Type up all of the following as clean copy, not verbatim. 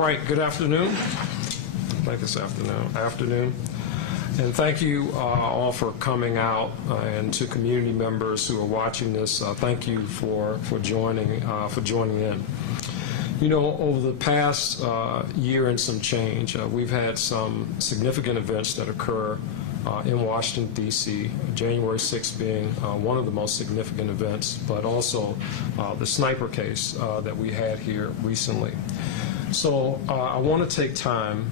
right, good afternoon. I think it's afternoon. And thank you all for coming out, and to community members who are watching this, thank you for joining in. You know, over the past year and some change, we've had some significant events that occur in Washington, D.C., January 6th being one of the most significant events, but also the sniper case that we had here recently. So I want to take time,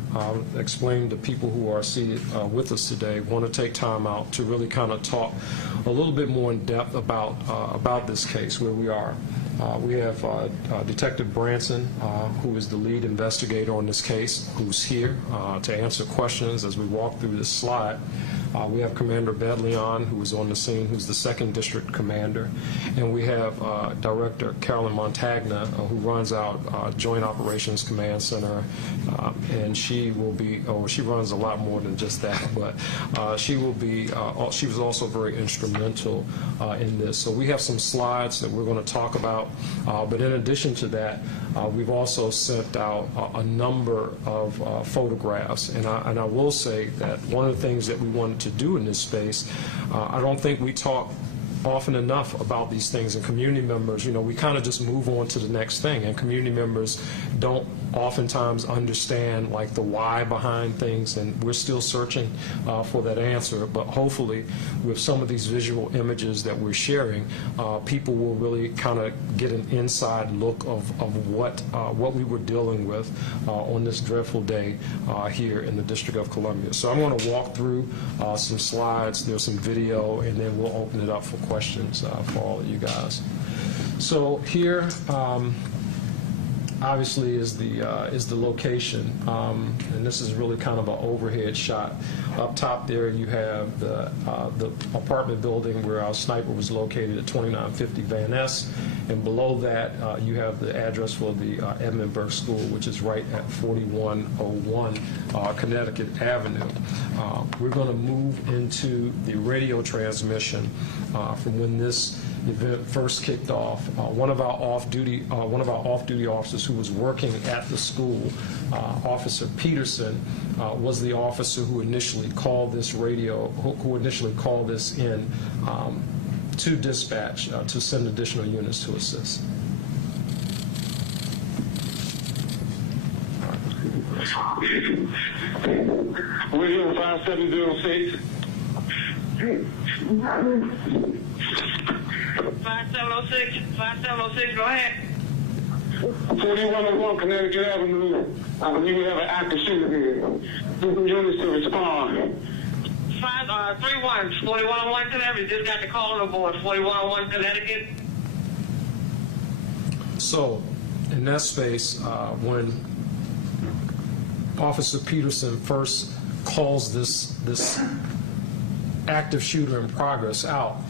explain to people who are seated with us today, want to take time out to really kind of talk a little bit more in depth about this case, where we are. We have Detective Branson, who is the lead investigator on this case, who's here to answer questions as we walk through this slide. We have Commander Bedleon, who is on the scene, who's the 2nd District Commander. And we have Director Carolyn Montagna, who runs our Joint Operations Command Center. And she will be, she runs a lot more than just that, but she will be, she was also very instrumental in this. So we have some slides that we're going to talk about. But in addition to that, we've also sent out a number of photographs. And I will say that one of the things that we wanted to do in this space, I don't think we talk often enough about these things, and community members, you know, we kind of just move on to the next thing, and community members don't oftentimes understand like the why behind things, and we're still searching for that answer. But hopefully with some of these visual images that we're sharing, people will really kind of get an inside look of what we were dealing with on this dreadful day here in the District of Columbia. So I'm going to walk through some slides, there's some video, and then we'll open it up for questions for all of you guys. So here obviously is the location, and this is really kind of an overhead shot. Up top there you have the apartment building where our sniper was located at 2950 Van Ness, and below that you have the address for the Edmundburg School, which is right at 4101 Connecticut Avenue. We're going to move into the radio transmission from when this event first kicked off. One of our off-duty officers who was working at the school, Officer Peterson, was the officer who initially called this who initially called this in to dispatch to send additional units to assist. We're here 5706. 5706, go ahead. 4101 Connecticut Avenue. I believe we have an active shooter here. Units to respond. 31, 4101 Connecticut. Just got the call on the board. 4101 Connecticut. So, in that space, when Officer Peterson first calls this active shooter in progress out,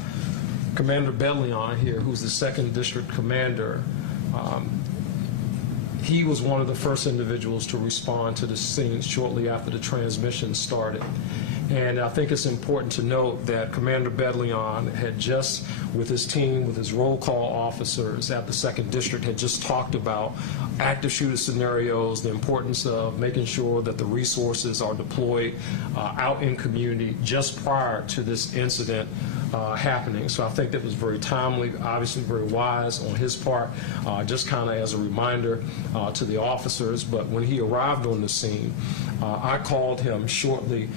Commander Bedleon here, who's the 2nd District Commander, he was one of the first individuals to respond to the scene shortly after the transmission started. And I think it's important to note that Commander Bedleon had just, with his team, with his roll call officers at the 2nd District, had just talked about active shooter scenarios, the importance of making sure that the resources are deployed out in community just prior to this incident happening. So I think that was very timely, obviously very wise on his part, just kind of as a reminder to the officers. But when he arrived on the scene, I called him shortly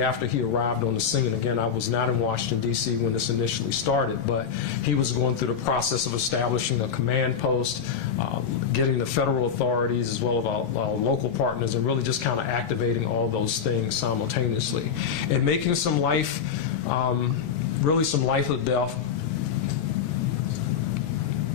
after he arrived on the scene. Again, I was not in Washington, D.C. when this initially started, but he was going through the process of establishing a command post, getting the federal authorities as well as our local partners, and really just kind of activating all those things simultaneously and making some life, really some life or death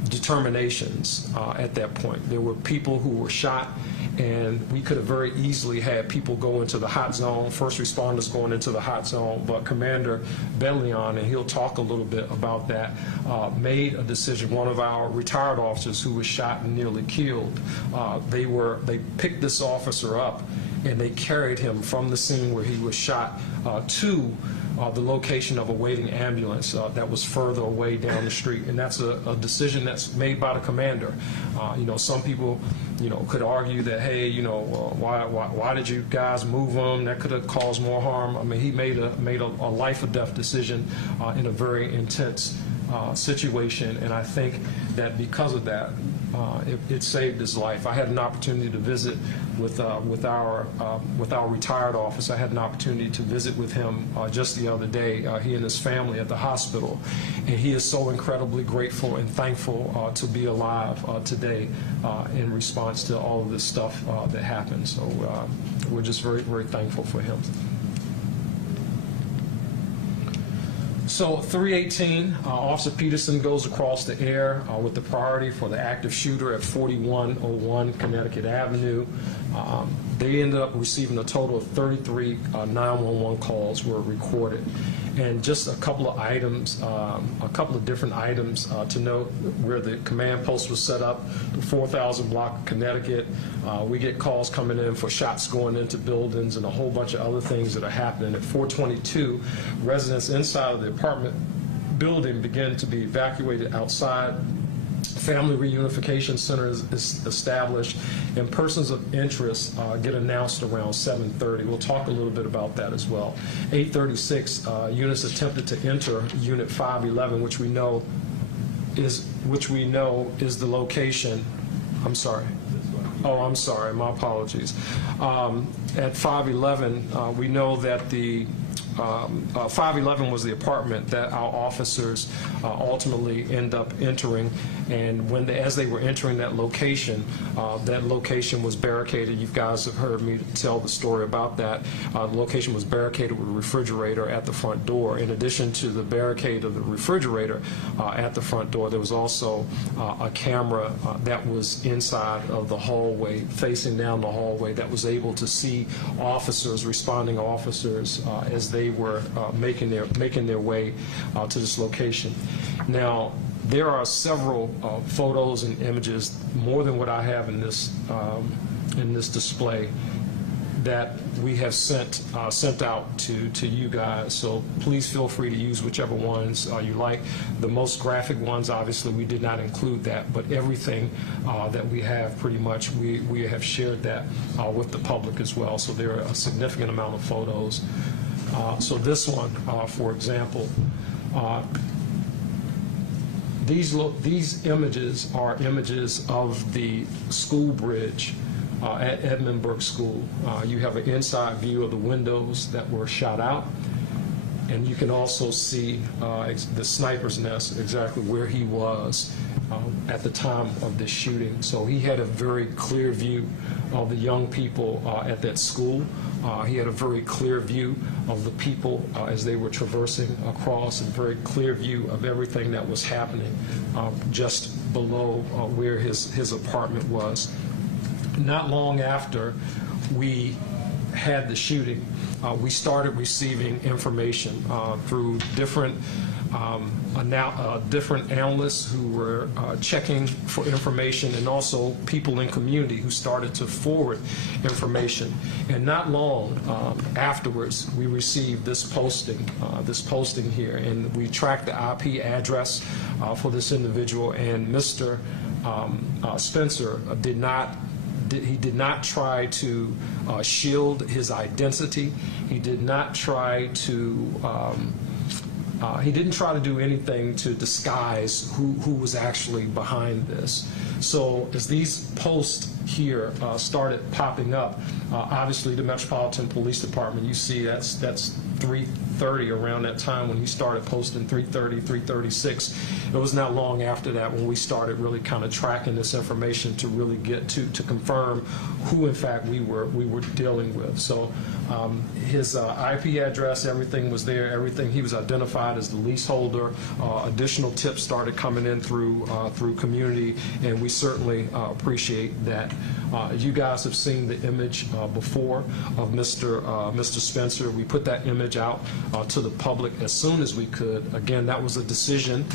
determinations at that point. There were people who were shot, and we could have very easily had people go into the hot zone, first responders going into the hot zone, but Commander Bedleon, and he'll talk a little bit about that, made a decision. One of our retired officers who was shot and nearly killed, they picked this officer up and they carried him from the scene where he was shot to the location of a waiting ambulance that was further away down the street. And that's a decision that's made by the commander. Some people, could argue that, hey, why did you guys move him? That could have caused more harm. I mean, he made a life or death decision in a very intense situation, and I think that because of that, it saved his life. I had an opportunity to visit with our retired officer. I had an opportunity to visit with him just the other day, he and his family at the hospital, and he is so incredibly grateful and thankful to be alive today in response to all of this stuff that happened. So we're just very, very thankful for him. So 318, Officer Peterson goes across the air with the priority for the active shooter at 4101 Connecticut Avenue. They ended up receiving a total of 33 911 calls were recorded. And just a couple of items, a couple of different items to note where the command post was set up, the 4000 block of Connecticut. We get calls coming in for shots going into buildings and a whole bunch of other things that are happening. At 422, residents inside of the apartment building begin to be evacuated outside. Family reunification center is established, and persons of interest get announced around 7:30. We'll talk a little bit about that as well. 8:36, units attempted to enter Unit 511, which we know is the location. I'm sorry. Oh, I'm sorry. My apologies. At 511, we know that the 511 was the apartment that our officers ultimately end up entering, and as they were entering that location was barricaded. You guys have heard me tell the story about that. The location was barricaded with a refrigerator at the front door. In addition to the barricade of the refrigerator at the front door, there was also a camera that was inside of the hallway, facing down the hallway, that was able to see responding officers as they were making their way to this location. Now, there are several photos and images, more than what I have in this display, that we have sent out to you guys. So please feel free to use whichever ones you like. The most graphic ones, obviously, we did not include that, but everything that we have, pretty much, we have shared that with the public as well. So there are a significant amount of photos. So this one, for example, these images are images of the school bridge at Edmund Burke School. You have an inside view of the windows that were shot out, and you can also see the sniper's nest, exactly where he was at the time of this shooting. So he had a very clear view of the young people at that school. He had a very clear view of the people as they were traversing across, and very clear view of everything that was happening just below where his apartment was. Not long after we had the shooting, we started receiving information through different analysts who were checking for information, and also people in community who started to forward information. And not long afterwards, we received this posting here, and we tracked the IP address for this individual. And Mr. Spencer did not try to shield his identity. He did not try to he didn't try to do anything to disguise who was actually behind this. So as these posts here started popping up, obviously the Metropolitan Police Department, you see that's 3:30 around that time when he started posting, 3:30, 3:36. It was not long after that when we started really kind of tracking this information to really get to confirm who in fact we were dealing with. So his IP address, everything was there, everything. He was identified as the leaseholder. Additional tips started coming in through community, and we certainly appreciate that You guys have seen the image before of Mr. Spencer. We put that image out to the public as soon as we could. Again, that was a decision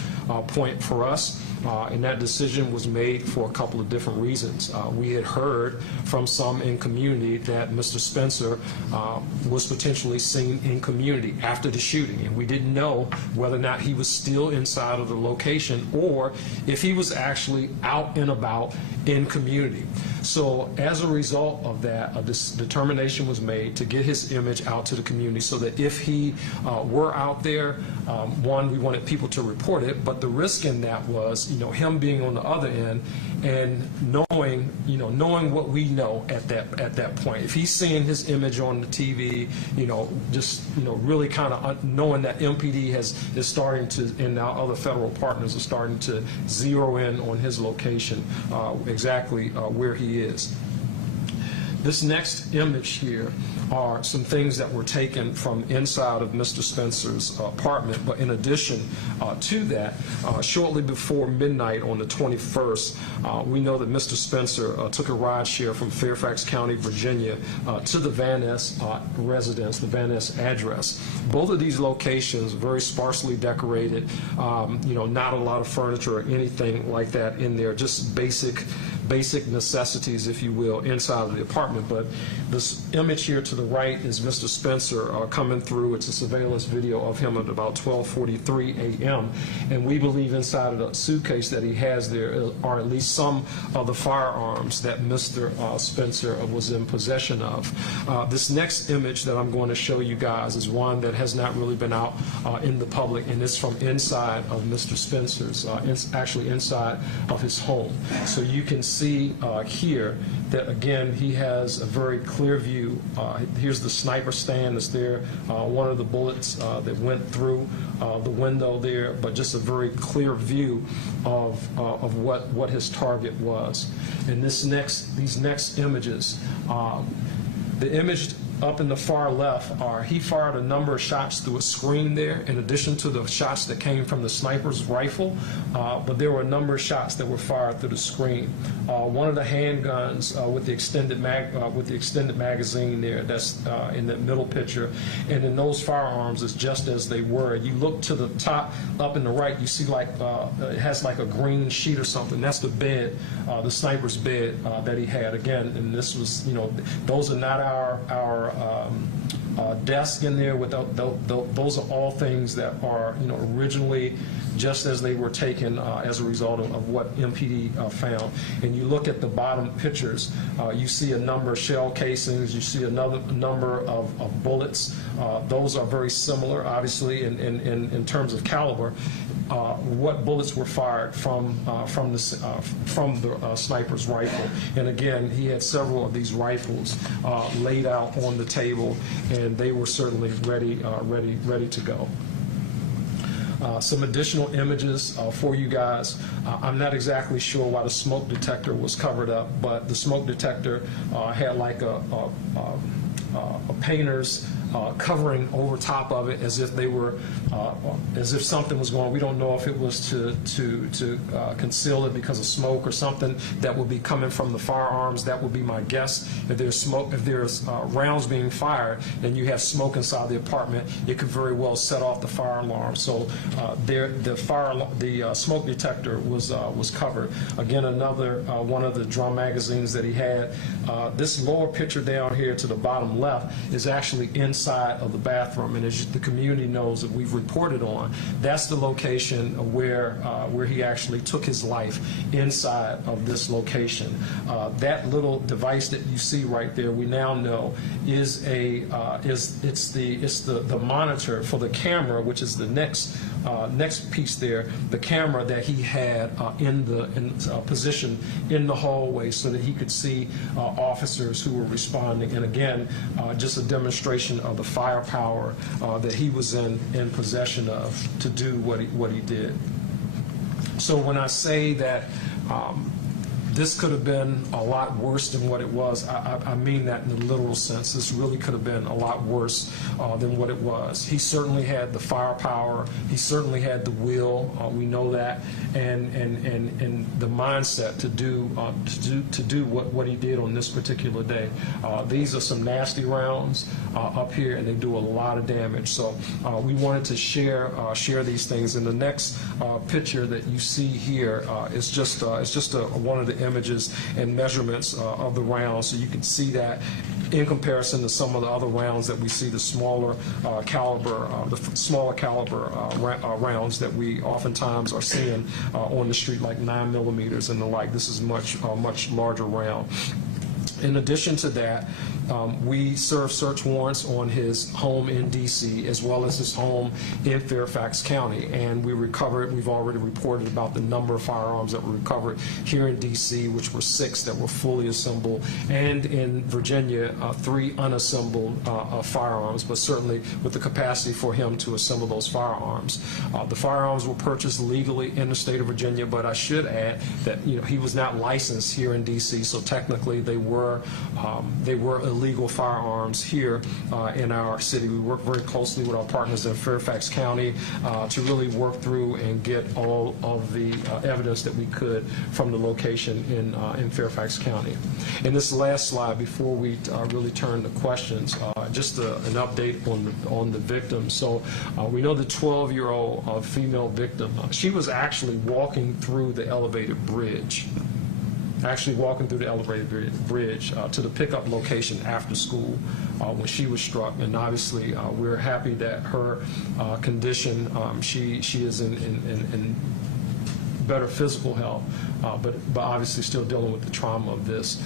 point for us. And that decision was made for a couple of different reasons. We had heard from some in community that Mr. Spencer was potentially seen in community after the shooting, and we didn't know whether or not he was still inside of the location or if he was actually out and about in community. So as a result of that, this determination was made to get his image out to the community so that if he were out there, one, we wanted people to report it, but the risk in that was, him being on the other end and knowing what we know at that point. If he's seeing his image on the TV, really kind of knowing that MPD is starting to, and now other federal partners are starting to zero in on his location, exactly where he is. This next image here are some things that were taken from inside of Mr. Spencer's apartment, but in addition to that, shortly before midnight on the 21st, we know that Mr. Spencer took a ride share from Fairfax County, Virginia, to the Van Ness residence, the Van Ness address. Both of these locations very sparsely decorated, not a lot of furniture or anything like that in there, just basic necessities, if you will, inside of the apartment. But this image here to the right is Mr. Spencer coming through. It's a surveillance video of him at about 12:43 a.m. And we believe inside of the suitcase that he has there are at least some of the firearms that Mr. Spencer was in possession of. This next image that I'm going to show you guys is one that has not really been out in the public, and it's from inside of Mr. Spencer's, actually inside of his home. So you can see here that, again, he has a very clear view. Here's the sniper stand that's there, one of the bullets that went through the window there, but just a very clear view of what his target was. And these next images, the image up in the far left he fired a number of shots through a screen there, in addition to the shots that came from the sniper's rifle, but there were a number of shots that were fired through the screen. One of the handguns with the extended magazine there, that's in that middle picture, and then those firearms is just as they were. You look to the top up in the right, you see like it has like a green sheet or something. That's the bed, the sniper's bed that he had. Again, and this was, those are not our desk in there. With those are all things that are originally just as they were taken as a result of what MPD found. And you look at the bottom pictures, you see a number of shell casings, you see another number of bullets. Those are very similar, obviously, in terms of caliber. What bullets were fired from the sniper's rifle. And again, he had several of these rifles laid out on the table, and they were certainly ready to go. Some additional images for you guys. I'm not exactly sure why the smoke detector was covered up, but the smoke detector had like a painter's covering over top of it, as if they were, as if something was going on. We don't know if it was to conceal it because of smoke or something that would be coming from the firearms. That would be my guess. If there's smoke, if there's rounds being fired, and you have smoke inside the apartment, it could very well set off the fire alarm. So the smoke detector was covered. Again, another one of the drum magazines that he had. This lower picture down here to the bottom left is actually inside of the bathroom, and as the community knows that we've reported on, that's the location where he actually took his life, inside of this location. That little device that you see right there, we now know is the monitor for the camera, which is the next piece there, the camera that he had in position in the hallway so that he could see officers who were responding. And again, just a demonstration of the firepower that he was in possession of to do what he did. So when I say that This could have been a lot worse than what it was. I mean that in the literal sense. This really could have been a lot worse than what it was. He certainly had the firepower. He certainly had the will. We know that, and the mindset to do what he did on this particular day. These are some nasty rounds up here, and they do a lot of damage. So we wanted to share these things. And the next picture that you see here is just one of the images and measurements of the rounds, so you can see that in comparison to some of the other rounds that we see, the smaller caliber rounds that we oftentimes are seeing on the street, like 9mm and the like. This is much larger round. In addition to that, we served search warrants on his home in D.C. as well as his home in Fairfax County, and we've already reported about the number of firearms that were recovered here in D.C., which were 6 that were fully assembled, and in Virginia, 3 unassembled firearms, but certainly with the capacity for him to assemble those firearms. The firearms were purchased legally in the state of Virginia, but I should add that he was not licensed here in D.C., so technically they were illegal firearms here in our city. We work very closely with our partners in Fairfax County to really work through and get all of the evidence that we could from the location in Fairfax County. In this last slide, before we really turn to questions, just an update on the victim. So we know the 12-year-old female victim, she was actually walking through the elevated bridge. To the pickup location after school when she was struck. And obviously we're happy that her condition, she is in better physical health, but obviously still dealing with the trauma of this.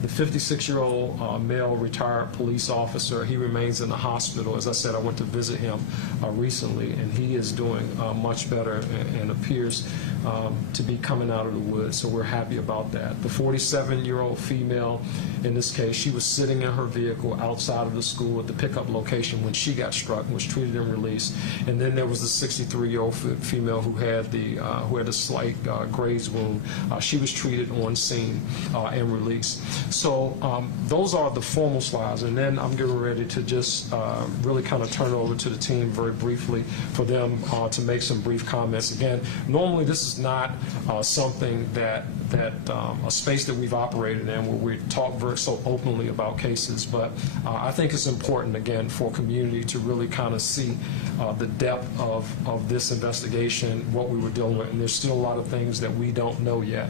The 56-year-old male retired police officer, he remains in the hospital. As I said, I went to visit him recently, and he is doing much better and appears to be coming out of the woods, so we're happy about that. The 47-year-old female, in this case, she was sitting in her vehicle outside of the school at the pickup location when she got struck and was treated and released. And then there was the 63-year-old female who had a slight graze wound. She was treated on scene and released. So those are the formal slides, and then I'm getting ready to just really kind of turn it over to the team very briefly for them to make some brief comments. Again, normally this is not something that a space that we've operated in where we talk so openly about cases, but I think it's important, again, for community to really kind of see the depth of this investigation, what we were dealing with, and there's still a lot of things that we don't know yet.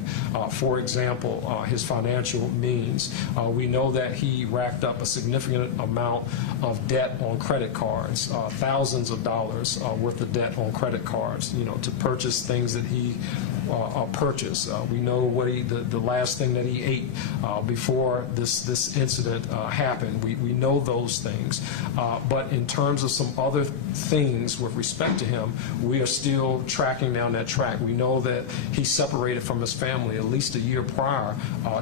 For example, his financial means. We know that he racked up a significant amount of debt on credit cards, thousands of dollars worth of debt on credit cards, to purchase things that he purchased. We know what the last thing that he ate before this incident happened. We know those things. But in terms of some other things with respect to him, we are still tracking down that track. We know that he separated from his family at least a year prior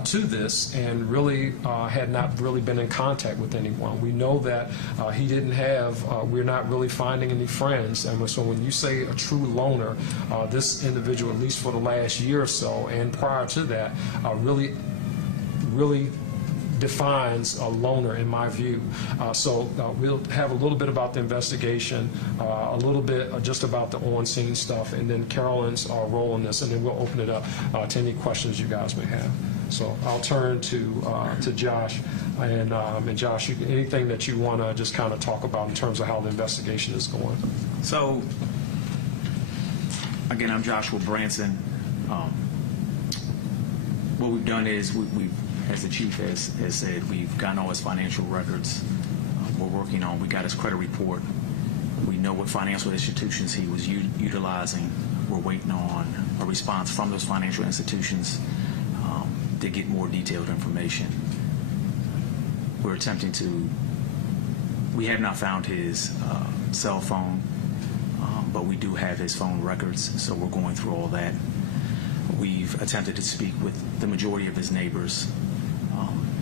to this and really had not really been in contact with anyone. We know that he didn't have, we're not really finding any friends. And so when you say a true loner, this individual, at least for the last year or so and prior to that, really defines a loner in my view. So we'll have a little bit about the investigation, a little bit just about the on-scene stuff, and then Carolyn's role in this, and then we'll open it up to any questions you guys may have. So I'll turn to Josh, and Josh, anything that you want to just kind of talk about in terms of how the investigation is going. So, again, I'm Joshua Branson. What we've done is we've, as the chief has said, we've gotten all his financial records. We got his credit report. We know what financial institutions he was utilizing. We're waiting on a response from those financial institutions to get more detailed information. We're attempting to, we have not found his cell phone, but we do have his phone records, so we're going through all that. We've attempted to speak with the majority of his neighbors.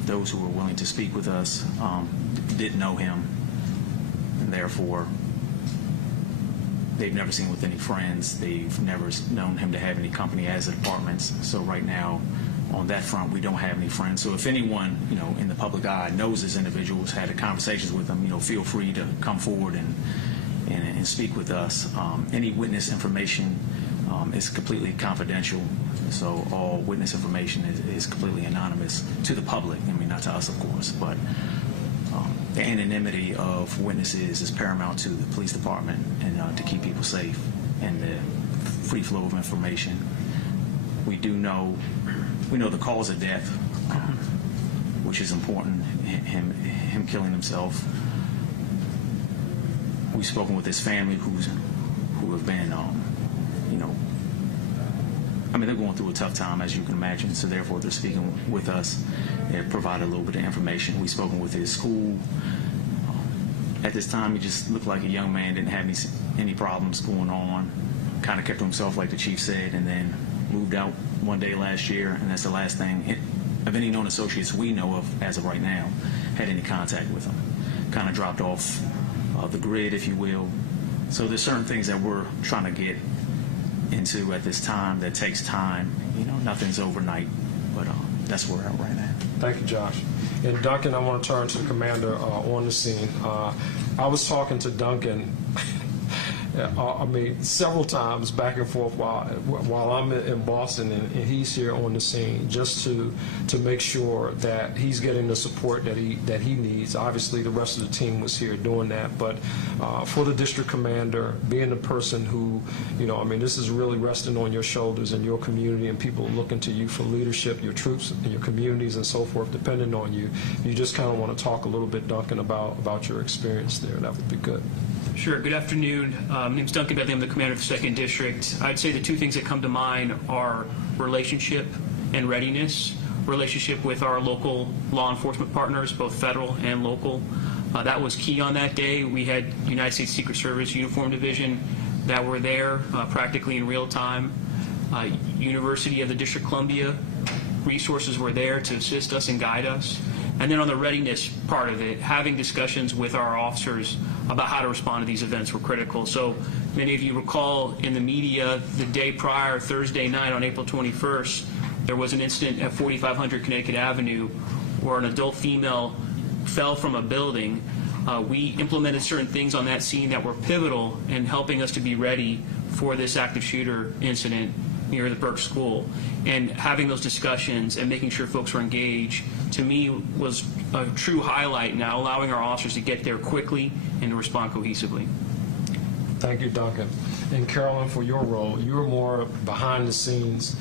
Those who were willing to speak with us didn't know him, and therefore they've never seen him with any friends. They've never known him to have any company as apartments. So right now on that front, we don't have any friends. So if anyone, in the public eye knows this individual, has had conversations with them, feel free to come forward and speak with us. Any witness information is completely confidential. So all witness information is completely anonymous to the public. I mean, not to us, of course, but the anonymity of witnesses is paramount to the police department and to keep people safe and the free flow of information. We know the cause of death, which is important, him killing himself. We've spoken with his family who have been, they're going through a tough time, as you can imagine, so therefore they're speaking with us. They've provided a little bit of information. We've spoken with his school. At this time, he just looked like a young man, didn't have any problems going on, kind of kept to himself, like the chief said, and then moved out one day last year, and that's the last thing of any known associates we know of as of right now had any contact with him. Kind of dropped off the grid, if you will. So there's certain things that we're trying to get into at this time that takes time. Nothing's overnight, but that's where we're at right now. Thank you, Josh. And Duncan, I want to turn to the commander on the scene. I was talking to Duncan several times back and forth while I'm in Boston and he's here on the scene, just to make sure that he's getting the support that he needs. Obviously, the rest of the team was here doing that, but for the district commander, being the person who, this is really resting on your shoulders and your community, and people are looking to you for leadership, your troops and your communities and so forth, depending on you. You just kind of want to talk a little bit, Duncan, about your experience there. That would be good. Sure. Good afternoon. My name is Duncan Bedley. I'm the commander of the 2nd District. I'd say the two things that come to mind are relationship and readiness. Relationship with our local law enforcement partners, both federal and local. That was key on that day. We had United States Secret Service Uniform Division that were there practically in real time. University of the District of Columbia resources were there to assist us and guide us. And then on the readiness part of it, having discussions with our officers about how to respond to these events were critical. So many of you recall in the media the day prior, Thursday night on April 21st, there was an incident at 4500 Connecticut Avenue where an adult female fell from a building. We implemented certain things on that scene that were pivotal in helping us to be ready for this active shooter incident near the Burke School. And having those discussions and making sure folks were engaged, to me, was a true highlight, now allowing our officers to get there quickly and to respond cohesively. Thank you, Duncan. And Carolyn, for your role, you're more behind the scenes,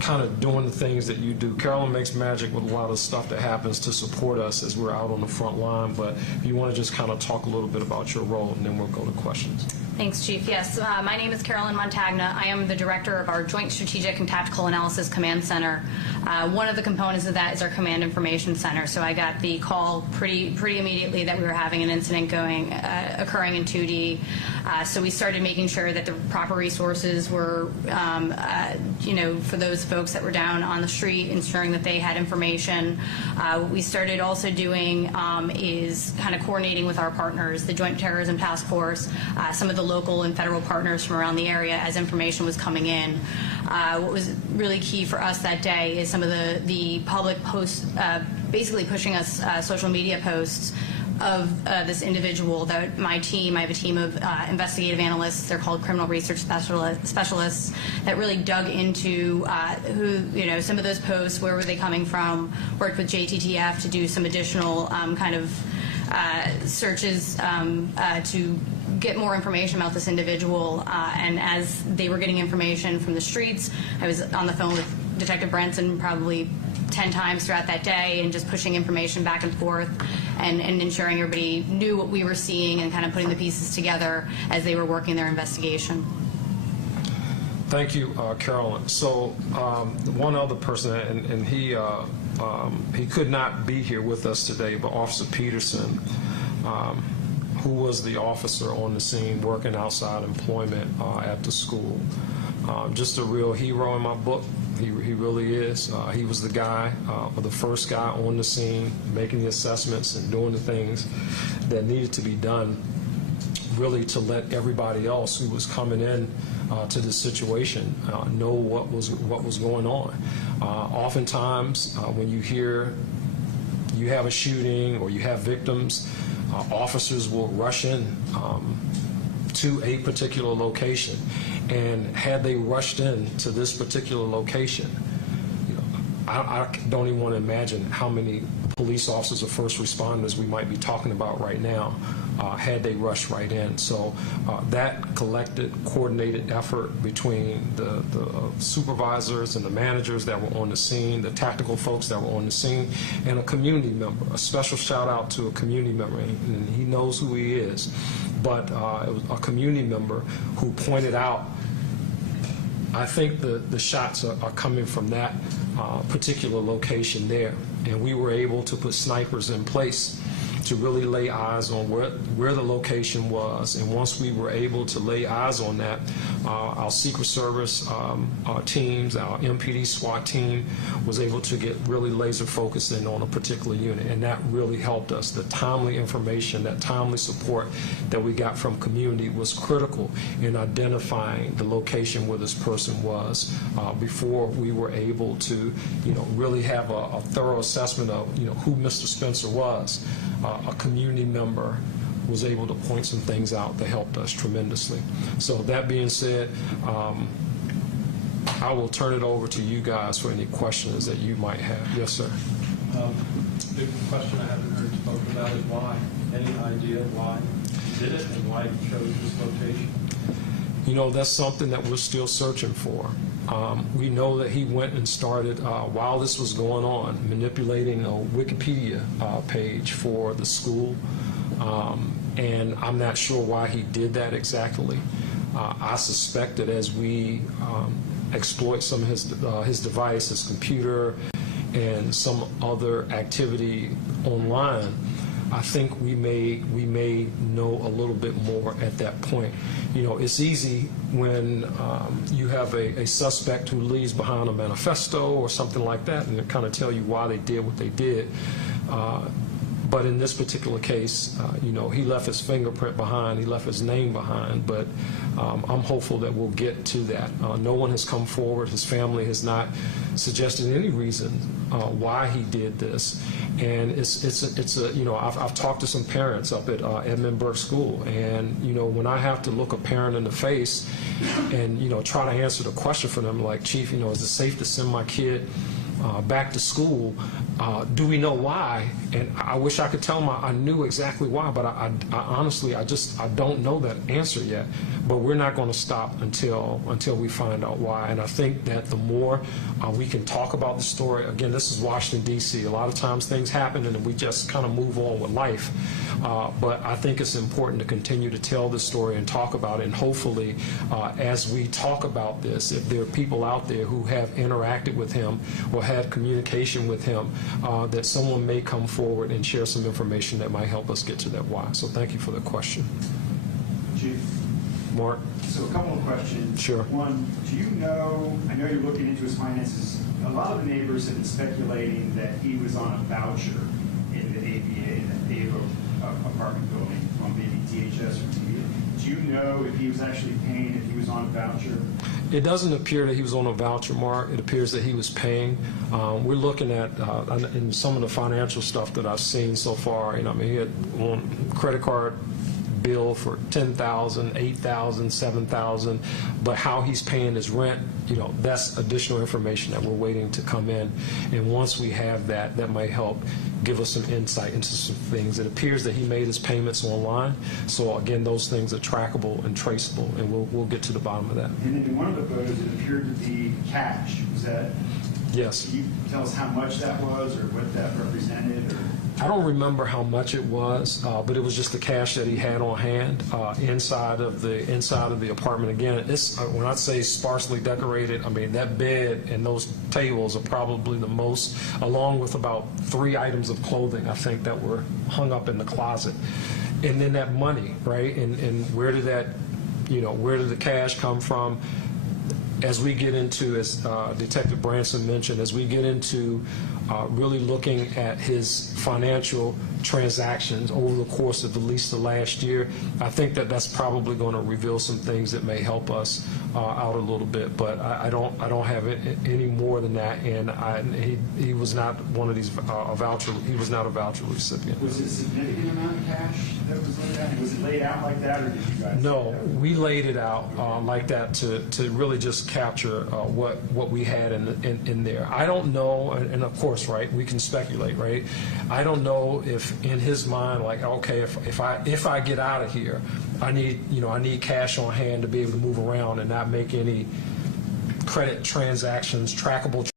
kind of doing the things that you do. Carolyn makes magic with a lot of stuff that happens to support us as we're out on the front line, but if you want to just kind of talk a little bit about your role, and then we'll go to questions. Thanks, Chief. Yes, my name is Carolyn Montagna. I am the director of our Joint Strategic and Tactical Analysis Command Center. One of the components of that is our Command Information Center. So I got the call pretty immediately that we were having an incident occurring in 2D. So we started making sure that the proper resources were, for those folks that were down on the street, ensuring that they had information. What we started also doing is kind of coordinating with our partners, the Joint Terrorism Task Force, some of the local and federal partners from around the area as information was coming in. What was really key for us that day is some of the public posts, basically pushing us social media posts of this individual. That I have a team of investigative analysts. They're called criminal research specialists that really dug into who, some of those posts, where were they coming from, worked with JTTF to do some additional kind of searches to get more information about this individual. And as they were getting information from the streets, I was on the phone with Detective Brenson probably 10 times throughout that day and just pushing information back and forth and ensuring everybody knew what we were seeing and kind of putting the pieces together as they were working their investigation. Thank you, Carolyn. So one other person, and he could not be here with us today, but Officer Peterson, who was the officer on the scene working outside employment at the school. Just a real hero in my book. He really is. He was the guy, or the first guy on the scene, making the assessments and doing the things that needed to be done, really to let everybody else who was coming in to this situation, know what was going on. Oftentimes, when you hear you have a shooting or you have victims, officers will rush in to a particular location. And had they rushed in to this particular location, I don't even want to imagine how many police officers or first responders we might be talking about right now had they rushed right in. So that collected, coordinated effort between the supervisors and the managers that were on the scene, the tactical folks that were on the scene, and a community member. A special shout out to a community member, and he knows who he is, but it was a community member who pointed out, I think the shots are coming from that particular location there. And we were able to put snipers in place to really lay eyes on where the location was. And once we were able to lay eyes on that, our Secret Service teams, our MPD SWAT team was able to get really laser focused in on a particular unit. And that really helped us. The timely information, that timely support that we got from community was critical in identifying the location where this person was before we were able to, really have a thorough assessment of, who Mr. Spencer was. A community member was able to point some things out that helped us tremendously. So that being said, I will turn it over to you guys for any questions that you might have. Yes, sir. The question I haven't heard spoken about is why. Any idea why you did it and why you chose this location? That's something that we're still searching for. We know that he went and started, while this was going on, manipulating a Wikipedia page for the school, and I'm not sure why he did that exactly. I suspect that as we exploit some of his device, his computer, and some other activity online, I think we may know a little bit more at that point. It's easy when you have a suspect who leaves behind a manifesto or something like that, and they kind of tell you why they did what they did. But in this particular case, he left his fingerprint behind, he left his name behind, but I'm hopeful that we'll get to that. No one has come forward, his family has not suggested any reason why he did this. And I've talked to some parents up at Edmund Burke School, and when I have to look a parent in the face and try to answer the question for them, like, Chief, is it safe to send my kid back to school? Do we know why? And I wish I could tell them I knew exactly why, but I honestly, I don't know that answer yet. But we're not going to stop until we find out why. And I think that the more we can talk about the story, again, this is Washington, D.C. A lot of times things happen and we just kind of move on with life. But I think it's important to continue to tell the story and talk about it. And hopefully, as we talk about this, if there are people out there who have interacted with him or had communication with him, that someone may come forward and share some information that might help us get to that why. So thank you for the question. Chief. Mark? So a couple of questions. Sure. One, do you know, I know you're looking into his finances, a lot of the neighbors have been speculating that he was on a voucher in the AVA apartment building on maybe DHS or TVA. Do you know if he was actually paying, if he was on a voucher? It doesn't appear that he was on a voucher, Mark. It appears that he was paying. We're looking at, in some of the financial stuff that I've seen so far, he had one credit card bill for $10,000, $8,000, $7,000, but how he's paying his rent, that's additional information that we're waiting to come in. And once we have that, that might help give us some insight into some things. It appears that he made his payments online, so again, those things are trackable and traceable, and we'll get to the bottom of that. And then in one of the photos, it appeared to be cash. Was that? Yes. Can you tell us how much that was or what that represented? Or? I don't remember how much it was, but it was just the cash that he had on hand inside of the apartment. Again, it's when I say sparsely decorated, I mean that bed and those tables are probably the most, along with about 3 items of clothing, I think, that were hung up in the closet. And then that money, right? And where did that, where did the cash come from? As we get into, as Detective Branson mentioned, as we get into really looking at his financial transactions over the course of at least the last year. I think that that's probably going to reveal some things that may help us out a little bit, but I don't have any more than that. And he was not one of these voucher. He was not a voucher recipient. Was it a significant amount of cash that was laid out? Was it laid out like that, or did you guys? No, we laid it out like that to really just capture what we had in there. I don't know, and of course, right, we can speculate, right? I don't know if in his mind, like, okay, if I get out of here, I need cash on hand to be able to move around and not make any credit transactions, trackable